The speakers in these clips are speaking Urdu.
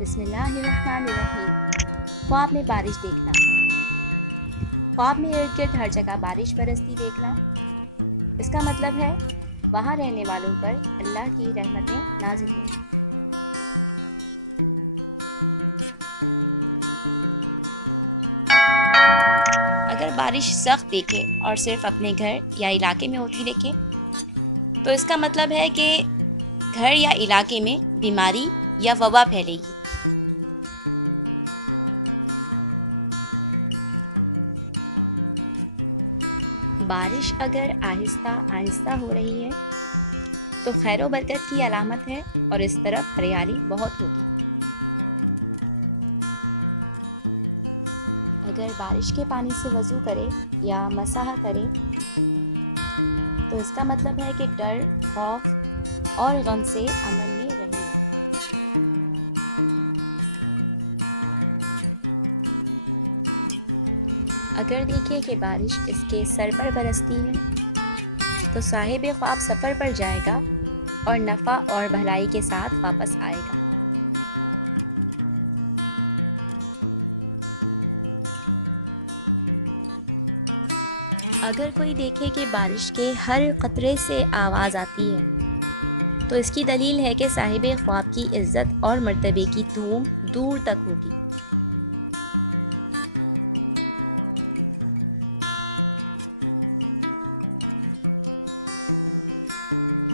بسم اللہ الرحمن الرحیم۔ خواب میں بارش دیکھنا۔ خواب میں ارد گرد ہر جگہ بارش برستی دیکھنا، اس کا مطلب ہے وہاں رہنے والوں پر اللہ کی رحمتیں نازل ہوں۔ اگر بارش سخت دیکھے اور صرف اپنے گھر یا علاقے میں ہوتی دیکھے تو اس کا مطلب ہے کہ گھر یا علاقے میں بیماری یا وبا پھیلے گی۔ بارش اگر آہستہ آہستہ ہو رہی ہے تو خیر و برکت کی علامت ہے اور اس طرف ہریالی بہت ہوگی۔ اگر بارش کے پانی سے وضو کرے یا مسح کرے تو اس کا مطلب ہے کہ ڈر، خوف اور غم سے امن میں رہنا۔ اگر دیکھے کہ بارش اس کے سر پر برستی ہے تو صاحب خواب سفر پر جائے گا اور نفع اور بھلائی کے ساتھ واپس آئے گا۔ اگر کوئی دیکھے کہ بارش کے ہر قطرے سے آواز آتی ہے تو اس کی دلیل ہے کہ صاحب خواب کی عزت اور مرتبے کی دھوم دور تک ہوگی۔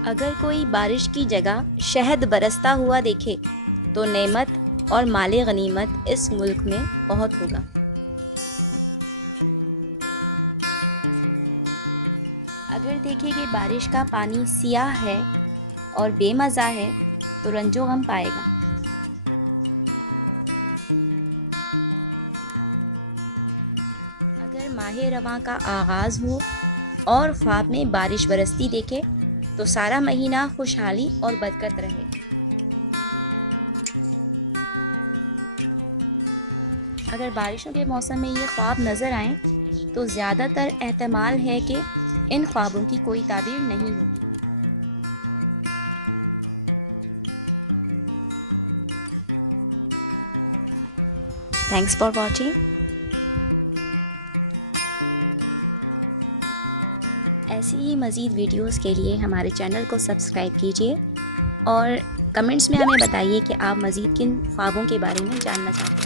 اگر کوئی بارش کی جگہ شہد برستا ہوا دیکھے تو نعمت اور مال غنیمت اس ملک میں بہت ہوگا۔ اگر دیکھے کہ بارش کا پانی سیاہ ہے اور بے مزہ ہے تو رنج و غم پائے گا۔ اگر ماہ رواں کا آغاز ہو اور خواب میں بارش برستی دیکھے تو سارا مہینہ خوشحالی اور برکت رہے۔ اگر بارشوں کے موسم میں یہ خواب نظر آئیں تو زیادہ تر احتمال ہے کہ ان خوابوں کی کوئی تعبیر نہیں ہوگی۔ Thanks for watching. ایسی ہی مزید ویڈیوز کے لیے ہمارے چینل کو سبسکرائب کیجیے اور کمنٹس میں ہمیں بتائیے کہ آپ مزید کن خوابوں کے بارے میں جاننا چاہتے ہیں۔